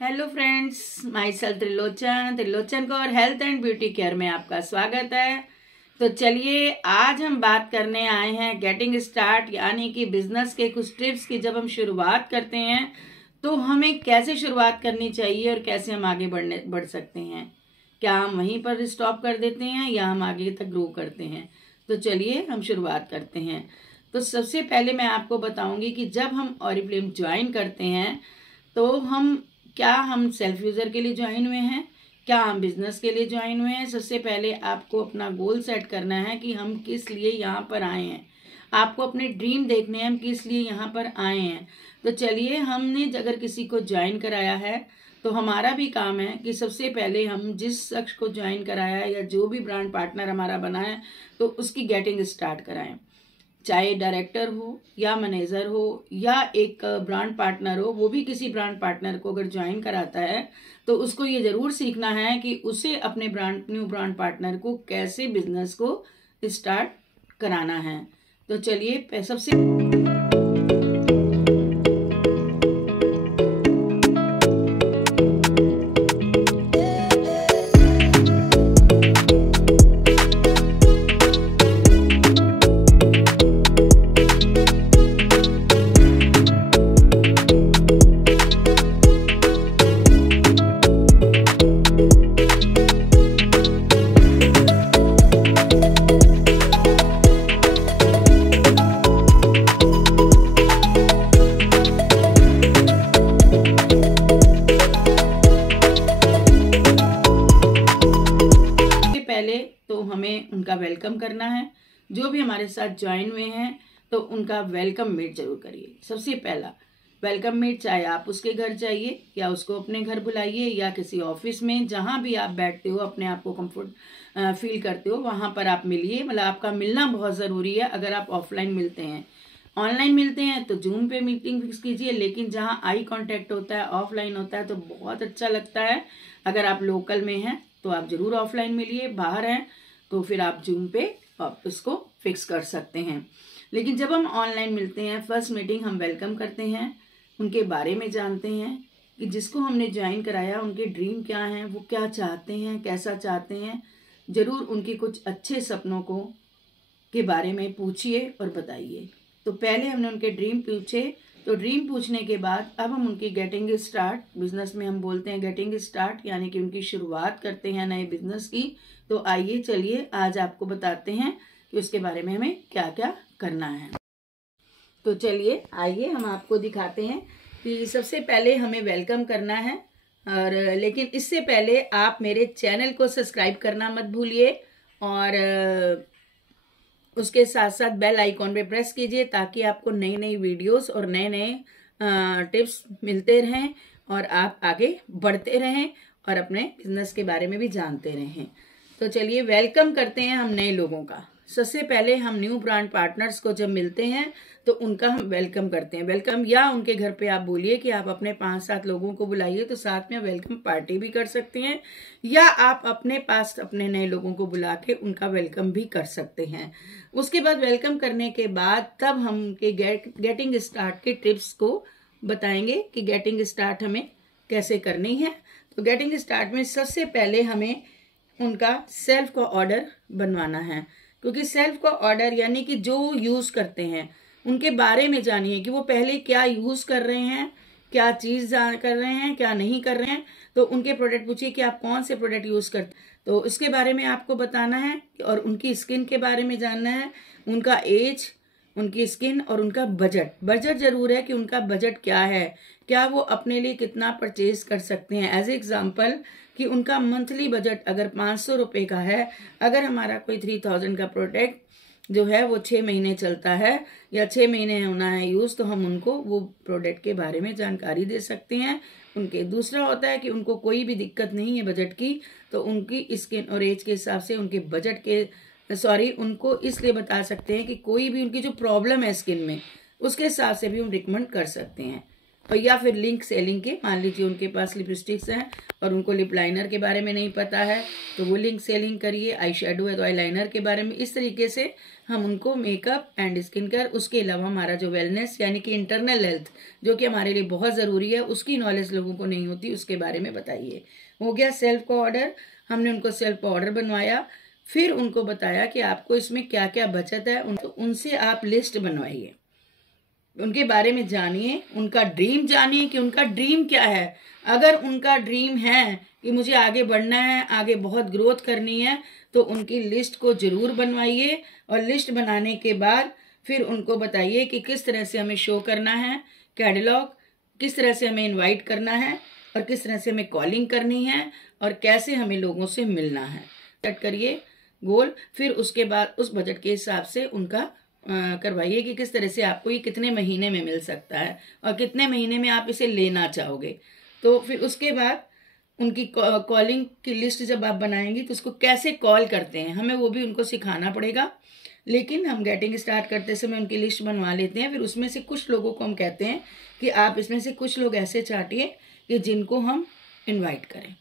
Hello friends, my self Trilochan Kaur health and beauty care में आपका स्वागत है। तो चलिए आज हम बात करने आए हैं गेटिंग स्टार्ट यानी कि बिजनेस के कुछ टिप्स की। जब हम शुरुआत करते हैं तो हमें कैसे शुरुआत करनी चाहिए और कैसे हम आगे बढ़ सकते हैं। क्या हम वहीं पर स्टॉप कर देते हैं या हम आगे तक ग्रो करते हैं। तो चलिए हम शुरुआत करते हैं। तो सबसे पहले मैं आपको बताऊंगी कि जब हम ऑरिफ्लेम ज्वाइन करते हैं तो हम सेल्फ यूज़र के लिए ज्वाइन हुए हैं, क्या हम बिजनेस के लिए ज्वाइन हुए हैं। सबसे पहले आपको अपना गोल सेट करना है कि हम किस लिए यहाँ पर आए हैं। आपको अपने ड्रीम देखने हैं हम किस लिए यहाँ पर आए हैं। तो चलिए, हमने अगर किसी को ज्वाइन कराया है तो हमारा भी काम है कि सबसे पहले हम जिस शख्स को ज्वाइन कराया है या जो भी ब्रांड पार्टनर हमारा बना है तो उसकी गेटिंग स्टार्ट कराएं। चाहे डायरेक्टर हो या मैनेजर हो या एक ब्रांड पार्टनर हो, वो भी किसी ब्रांड पार्टनर को अगर ज्वाइन कराता है तो उसको ये जरूर सीखना है कि उसे अपने न्यू ब्रांड पार्टनर को कैसे बिजनेस को स्टार्ट कराना है। तो चलिए सबसे तो हमें उनका वेलकम करना है। जो भी हमारे साथ ज्वाइन हुए हैं तो उनका वेलकम मीट जरूर करिए। सबसे पहला वेलकम मीट, चाहे आप उसके घर जाइए या उसको अपने घर बुलाइए या किसी ऑफिस में जहां भी आप बैठते हो, अपने आप को कंफर्ट फील करते हो, वहां पर आप मिलिए। मतलब आपका मिलना बहुत ज़रूरी है। अगर आप ऑफलाइन मिलते हैं, ऑनलाइन मिलते हैं तो जूम पे मीटिंग फिक्स कीजिए, लेकिन जहाँ आई कांटेक्ट होता है, ऑफलाइन होता है तो बहुत अच्छा लगता है। अगर आप लोकल में हैं तो आप जरूर ऑफलाइन मिलिए, बाहर हैं तो फिर आप जूम पे आप उसको फिक्स कर सकते हैं। लेकिन जब हम ऑनलाइन मिलते हैं, फर्स्ट मीटिंग हम वेलकम करते हैं, उनके बारे में जानते हैं कि जिसको हमने ज्वाइन कराया उनके ड्रीम क्या हैं, वो क्या चाहते हैं, कैसा चाहते हैं। जरूर उनके कुछ अच्छे सपनों को के बारे में पूछिए और बताइए। तो पहले हमने उनके ड्रीम पूछे, तो ड्रीम पूछने के बाद अब हम उनकी गेटिंग स्टार्ट, बिजनेस में हम बोलते हैं गेटिंग स्टार्ट, यानी कि उनकी शुरुआत करते हैं नए बिजनेस की। तो आइए चलिए आज आपको बताते हैं कि उसके बारे में हमें क्या क्या करना है। तो चलिए आइए हम आपको दिखाते हैं कि सबसे पहले हमें वेलकम करना है। और लेकिन इससे पहले आप मेरे चैनल को सब्सक्राइब करना मत भूलिए और उसके साथ साथ बेल आइकॉन पे प्रेस कीजिए ताकि आपको नई नई वीडियोस और नए नए टिप्स मिलते रहें और आप आगे बढ़ते रहें और अपने बिजनेस के बारे में भी जानते रहें। तो चलिए वेलकम करते हैं हम नए लोगों का। सबसे पहले हम न्यू ब्रांड पार्टनर्स को जब मिलते हैं तो उनका हम वेलकम करते हैं। वेलकम, या उनके घर पे आप बोलिए कि आप अपने 5-7 लोगों को बुलाइए, तो साथ में वेलकम पार्टी भी कर सकते हैं, या आप अपने पास अपने नए लोगों को बुला के उनका वेलकम भी कर सकते हैं। उसके बाद वेलकम करने के बाद तब हम उनके गेटिंग स्टार्ट के टिप्स को बताएंगे कि गेटिंग स्टार्ट हमें कैसे करनी है। तो गेटिंग स्टार्ट में सबसे पहले हमें उनका सेल्फ का ऑर्डर बनवाना है, क्योंकि सेल्फ का ऑर्डर यानी कि जो यूज करते हैं उनके बारे में जानिए कि वो पहले क्या यूज कर रहे हैं, क्या चीज कर रहे हैं, क्या नहीं कर रहे हैं। तो उनके प्रोडक्ट पूछिए कि आप कौन से प्रोडक्ट यूज करते हैं, तो उसके बारे में आपको बताना है। और उनकी स्किन के बारे में जानना है, उनका एज, उनकी स्किन और उनका बजट जरूर है कि उनका बजट क्या है, क्या वो अपने लिए कितना परचेज कर सकते हैं। एज एग्जाम्पल कि उनका मंथली बजट अगर 500 रुपये का है, अगर हमारा कोई 3000 का प्रोडक्ट जो है वो 6 महीने चलता है या 6 महीने होना है यूज, तो हम उनको वो प्रोडक्ट के बारे में जानकारी दे सकते हैं। उनके दूसरा होता है कि उनको कोई भी दिक्कत नहीं है बजट की, तो उनकी स्किन और एज के हिसाब से उनके बजट के उनको इसलिए बता सकते हैं कि कोई भी उनकी जो प्रॉब्लम है स्किन में, उसके हिसाब से भी हम रिकमेंड कर सकते हैं। और या फिर लिंक सेलिंग के, मान लीजिए उनके पास लिपस्टिक्स हैं और उनको लिप लाइनर के बारे में नहीं पता है तो वो लिंक सेलिंग करिए। आई शेडो है तो आई लाइनर के बारे में। इस तरीके से हम उनको मेकअप एंड स्किन केयर, उसके अलावा हमारा जो वेलनेस यानी कि इंटरनल हेल्थ जो कि हमारे लिए बहुत ज़रूरी है, उसकी नॉलेज लोगों को नहीं होती, उसके बारे में बताइए। हो गया सेल्फ का ऑर्डर, हमने उनको सेल्फ का ऑर्डर बनवाया, फिर उनको बताया कि आपको इसमें क्या क्या बचत है, उनसे आप लिस्ट बनवाइए, उनके बारे में जानिए, उनका ड्रीम जानिए कि उनका ड्रीम क्या है। अगर उनका ड्रीम है कि मुझे आगे बढ़ना है, आगे बहुत ग्रोथ करनी है, तो उनकी लिस्ट को जरूर बनवाइए। और लिस्ट बनाने के बाद फिर उनको बताइए कि किस तरह से हमें शो करना है कैटलॉग, किस तरह से हमें इनवाइट करना है और किस तरह से हमें कॉलिंग करनी है और कैसे हमें लोगों से मिलना है। सेट करिए गोल, फिर उसके बाद उस बजट के हिसाब से उनका करवाइए कि किस तरह से आपको ये कितने महीने में मिल सकता है और कितने महीने में आप इसे लेना चाहोगे। तो फिर उसके बाद उनकी कॉलिंग की लिस्ट जब आप बनाएंगी तो उसको कैसे कॉल करते हैं हमें वो भी उनको सिखाना पड़ेगा। लेकिन हम गेटिंग स्टार्ट करते समय उनकी लिस्ट बनवा लेते हैं। फिर उसमें से कुछ लोगों को हम कहते हैं कि आप इसमें से कुछ लोग ऐसे चाटिए कि जिनको हम इन्वाइट करें।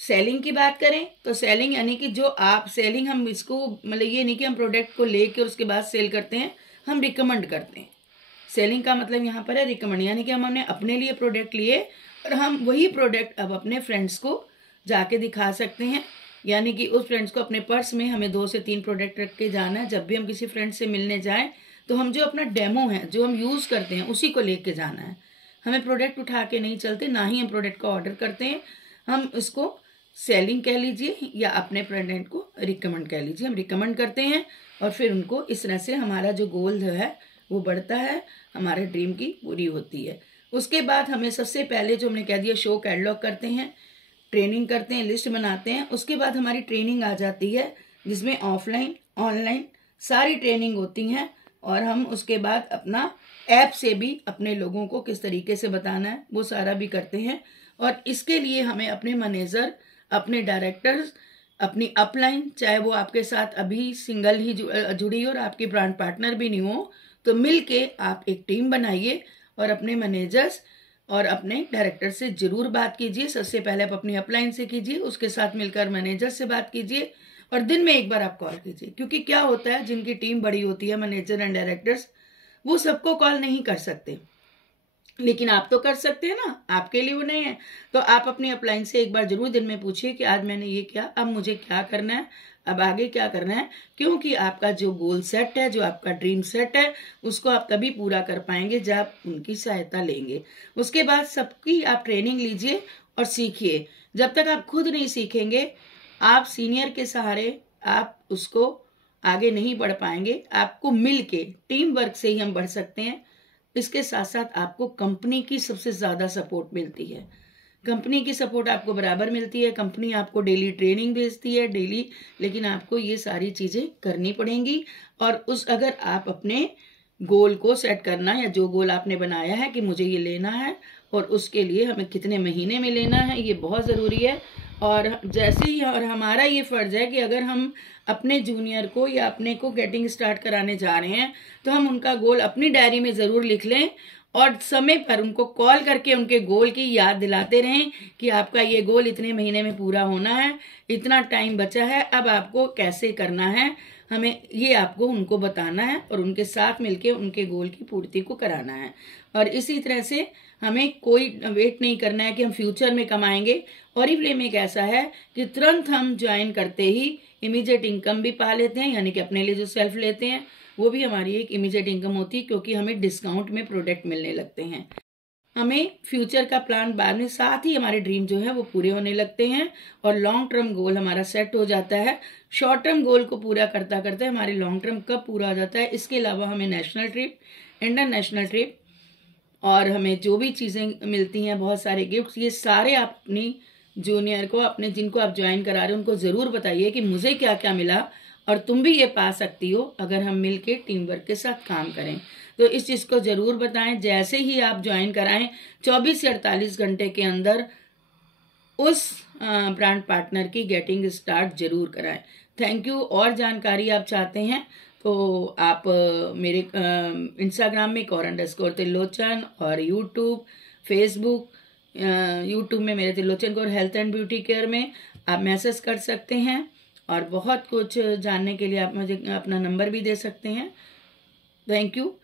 सेलिंग की बात करें तो सेलिंग यानी कि जो आप सेलिंग, हम इसको मतलब ये नहीं कि हम प्रोडक्ट को लेके उसके बाद सेल करते हैं, हम रिकमेंड करते हैं। सेलिंग का मतलब यहाँ पर है रिकमेंड, यानी कि हमने अपने लिए प्रोडक्ट लिए और हम वही प्रोडक्ट अब अपने फ्रेंड्स को जाके दिखा सकते हैं। यानी कि उस फ्रेंड्स को अपने पर्स में हमें 2 से 3 प्रोडक्ट रख के जाना है। जब भी हम किसी फ्रेंड से मिलने जाएं तो हम जो अपना डेमो है, जो हम यूज़ करते हैं, उसी को लेके जाना है। हमें प्रोडक्ट उठा के नहीं चलते, ना ही हम प्रोडक्ट का ऑर्डर करते हैं। हम इसको सेलिंग कह लीजिए या अपने प्रोडक्ट को रिकमेंड कह लीजिए। हम रिकमेंड करते हैं और फिर उनको इस तरह से हमारा जो गोल है वो बढ़ता है, हमारे ड्रीम की पूरी होती है। उसके बाद हमें सबसे पहले जो हमने कह दिया शो कैटलॉग करते हैं, ट्रेनिंग करते हैं, लिस्ट बनाते हैं। उसके बाद हमारी ट्रेनिंग आ जाती है जिसमें ऑफलाइन ऑनलाइन सारी ट्रेनिंग होती हैं और हम उसके बाद अपना ऐप से भी अपने लोगों को किस तरीके से बताना है वो सारा भी करते हैं। और इसके लिए हमें अपने मैनेजर, अपने डायरेक्टर्स, अपनी अपलाइन, चाहे वो आपके साथ अभी सिंगल ही जुड़ी हो और आपकी ब्रांड पार्टनर भी नहीं हो, तो मिल के आप एक टीम बनाइए और अपने मैनेजर्स और अपने डायरेक्टर से जरूर बात कीजिए। सबसे पहले आप अपनी अपलाइन से कीजिए, उसके साथ मिलकर मैनेजर से बात कीजिए और दिन में एक बार आप कॉल कीजिए। क्योंकि क्या होता है, जिनकी टीम बड़ी होती है, मैनेजर एंड डायरेक्टर्स, वो सबको कॉल नहीं कर सकते, लेकिन आप तो कर सकते हैं ना, आपके लिए वो नहीं है। तो आप अपनी अपलाइन से एक बार जरूर दिन में पूछिए कि आज मैंने ये किया, अब मुझे क्या करना है, अब आगे क्या करना है। क्योंकि आपका जो गोल सेट है, जो आपका ड्रीम सेट है, उसको आप तभी पूरा कर पाएंगे जब आप उनकी सहायता लेंगे। उसके बाद सबकी आप ट्रेनिंग लीजिए और सीखिए। जब तक आप खुद नहीं सीखेंगे, आप सीनियर के सहारे आप उसको आगे नहीं बढ़ पाएंगे। आपको मिल के टीम वर्क से ही हम बढ़ सकते हैं। इसके साथ साथ आपको कंपनी की सबसे ज्यादा सपोर्ट मिलती है। कंपनी की सपोर्ट आपको बराबर मिलती है। कंपनी आपको डेली ट्रेनिंग भेजती है डेली, लेकिन आपको ये सारी चीजें करनी पड़ेंगी। और अगर आप अपने गोल को सेट करना, या जो गोल आपने बनाया है कि मुझे ये लेना है और उसके लिए हमें कितने महीने में लेना है, ये बहुत जरूरी है। और जैसे ही और हमारा ये फर्ज है कि अगर हम अपने जूनियर को या अपने को गेटिंग स्टार्ट कराने जा रहे हैं तो हम उनका गोल अपनी डायरी में जरूर लिख लें और समय पर उनको कॉल करके उनके गोल की याद दिलाते रहें कि आपका ये गोल इतने महीने में पूरा होना है, इतना टाइम बचा है, अब आपको कैसे करना है, हमें ये आपको उनको बताना है और उनके साथ मिलके उनके गोल की पूर्ति को कराना है। और इसी तरह से हमें कोई वेट नहीं करना है कि हम फ्यूचर में कमाएंगे। ऑरिफ्लेम एक ऐसा है कि तुरंत हम ज्वाइन करते ही इमीडिएट इनकम भी पा लेते हैं, यानी कि अपने लिए जो सेल्फ लेते हैं वो भी हमारी एक इमीडिएट इनकम होती है, क्योंकि हमें डिस्काउंट में प्रोडक्ट मिलने लगते हैं। हमें फ्यूचर का प्लान बाद में, साथ ही हमारे ड्रीम जो है वो पूरे होने लगते हैं और लॉन्ग टर्म गोल हमारा सेट हो जाता है। शॉर्ट टर्म गोल को पूरा करता करते हमारे लॉन्ग टर्म कब पूरा हो जाता है। इसके अलावा हमें नेशनल ट्रिप, इंटरनेशनल ट्रिप और हमें जो भी चीजें मिलती हैं, बहुत सारे गिफ्ट्स, ये सारे आप अपनी जूनियर को, अपने जिनको आप ज्वाइन करा रहे हो उनको जरूर बताइए कि मुझे क्या क्या मिला और तुम भी ये पा सकती हो अगर हम मिलके टीम वर्क के साथ काम करें। तो इस चीज को जरूर बताएं। जैसे ही आप ज्वाइन कराएं 24 से 48 घंटे के अंदर उस ब्रांड पार्टनर की गेटिंग स्टार्ट जरूर कराएं। Thank you. और जानकारी आप चाहते हैं तो आप मेरे इंस्टाग्राम में कौर_त्रिलोचन और यूट्यूब फेसबुक यूट्यूब में मेरे Trilochan Kaur health and beauty care में आप मैसेज कर सकते हैं और बहुत कुछ जानने के लिए आप मुझे अपना नंबर भी दे सकते हैं। Thank you.